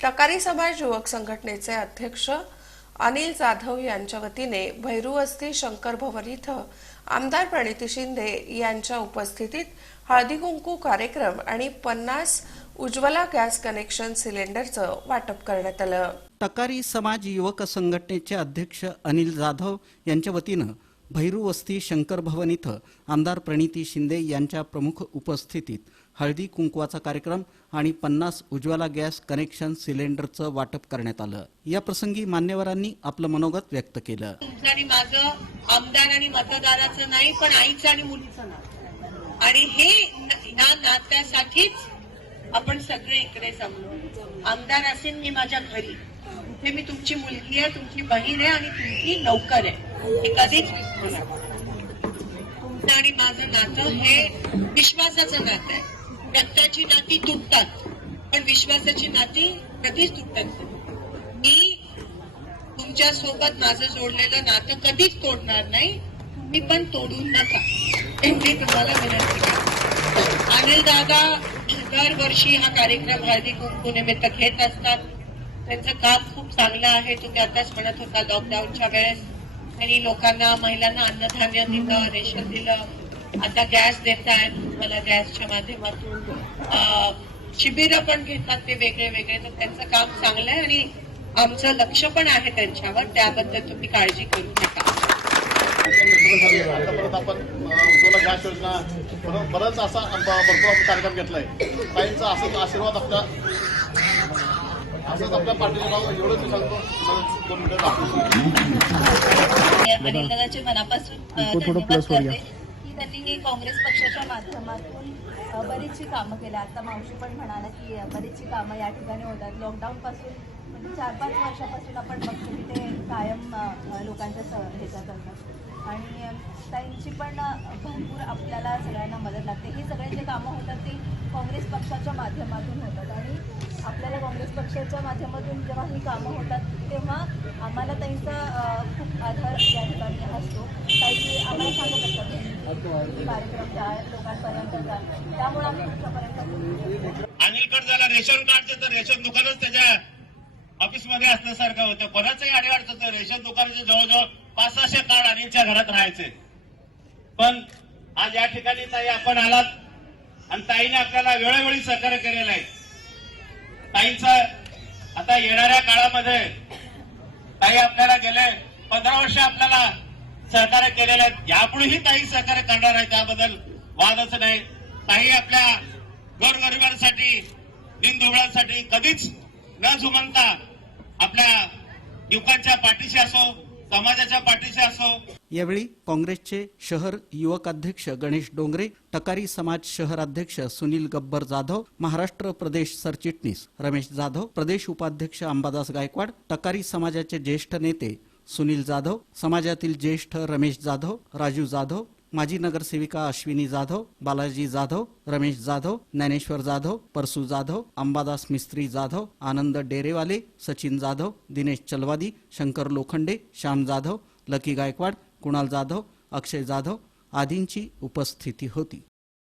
टकारी समाज युवक संघटनेचे अध्यक्ष अनिल जाधव यांच्या वतीने भैरूवस्ती शंकर भवन इथं आमदार प्रणिती शिंदे यांच्या उपस्थितीत हळदी कुंकू कार्यक्रम आणि पन्नास उज्ज्वला गॅस कनेक्शन सिलेंडरचं वाटप करण्यात आलं. टकारी समाज युवक संघटनेचे अध्यक्ष अनिल जाधव यांच्या वतीनं भैरू वस्ती शंकर भवन इथं आमदार प्रणिती शिंदे यांच्या प्रमुख उपस्थितीत हळदी कुंकवाचा कार्यक्रम आणि पन्नास उज्ज्वला गॅस कनेक्शन सिलेंडरचं वाटप करण्यात आलं. या प्रसंगी मान्यवरांनी आपलं मनोगत व्यक्त केलं. तुमचं आणि माझं आमदार आणि मतदाराचं नाही पण आईचं आणि मुलीचं नातं. आणि हे न- या नात्यासाठीच आपण सगळे इकडे जमलो आमदार असेल मी माझ्या घरी. हे मी तुमची मुलगी आहे तुमची बहीण आहे आणि तुमची नौकर आहे. हे कधीच विसरू नका तुमचं आणि माझं नातं हे विश्वासाचं नातं आहे. रक्ताची नाती तुटतात पण विश्वासाची नाती कधीच तुटत मी तुमच्यासोबत माझं जोडलेलं नातं कधीच तोडणार नाही. तुम्ही पण तोडू नका. मी तुम्हाला विनंती करते. अनिल दादा दरवर्षी हा कार्यक्रम हळदी कुंकू निमित्त घेत असतात. त्यांचं काम खूप चांगलं आहे. तुम्ही आताच म्हणत होता लॉकडाऊनच्या वेळेस. त्यांनी लोकांना महिलांना अन्नधान्य दिलं रेशन दिलं. आता गॅस देत आहेत मला गॅसच्या माध्यमातून शिबिर पण घेतात ते वेगळे वेगळे तर त्यांचं काम चांगलं आहे आणि आमचं लक्ष पण आहे त्यांच्यावर. त्याबद्दल तुम्ही काळजी करू नका. आतापर्यंत आपण उज्ज्वला गॅस योजना बरंच असा भरपूर आपण कार्यक्रम घेतलाय. ताईंचा असंच आशीर्वाद आपल्या असंच आपल्या पाठीचं नाव एवढंच मी सांगतो. मला दोन मिनिटं दाखवतो अनिल दादाचे मनापासून धन्यवाद करते की त्यांनी काँग्रेस पक्षाच्या माध्यमातून बरीचशी कामं केली. आता मावशी पण म्हणाला की बरीचशी कामं या ठिकाणी होतात लॉकडाऊन पासून म्हणजे चार पाच वर्षापासून आपण बघतो की ते कायम लोकांच्या ह्याच्यात असतात. आणि अ, ताईंची पण भरपूर आपल्याला सगळ्यांना मदत लागते. हे सगळे जे कामं होतात ते काँग्रेस पक्षाच्या माध्यमातून होतात. आणि आपल्याला काँग्रेस पक्षाच्या माध्यमातून जेव्हा ही कामं होतात तेव्हा आम्हाला त्यांचा खूप आधार या ठिकाणी असतो. काही आम्हाला सांगत असतात कार्यक्रम लोकांपर्यंत त्यामुळे आम्ही तुमच्यापर्यंत अनिलकड झाला रेशन कार्डचं तर रेशन दुकानच त्याच्या ऑफिसमध्ये असल्यासारखं होतं. बऱ्याचही अडीअडचं तर रेशन दुकानाचे जवळजवळ पाच सहाशे कार्ड अनिलच्या घरात राहायचे. पण आज या ठिकाणी ताई आपण आलात आणि ताईने आपल्याला वेळोवेळी सहकार्य केलेलं आहे. ताईंचं आता येणाऱ्या काळामध्ये ताई आपल्याला गेले पंधरा वर्ष आपल्याला सहकार्य केलेलं आहे यापुढेही ताई सहकार्य करणार आहे त्याबद्दल वादच नाही. ताई आपल्या गोरगरिबांसाठी दिनदुबळ्यांसाठी कधीच न झुमनता आपल्या युवकांच्या पाठीशी असो समाजाच्या पाठीशी असो. यावेळी काँग्रेसचे शहर युवक अध्यक्ष गणेश डोंगरे टकारी समाज शहर अध्यक्ष सुनील गब्बर जाधव महाराष्ट्र प्रदेश सरचिटणीस रमेश जाधव प्रदेश उपाध्यक्ष अंबादास गायकवाड टकारी समाजाचे ज्येष्ठ नेते सुनील जाधव समाजातील ज्येष्ठ रमेश जाधव राजू जाधव माजी नगरसेविका अश्विनी जाधव बालाजी जाधव रमेश जाधव ज्ञानेश्वर जाधव परसू जाधव अंबादास मिस्त्री जाधव आनंद डेरेवाले सचिन जाधव दिनेश चलवादी शंकर लोखंडे श्याम जाधव लकी गायकवाड कुणाल जाधव अक्षय जाधव आदींची उपस्थिती होती.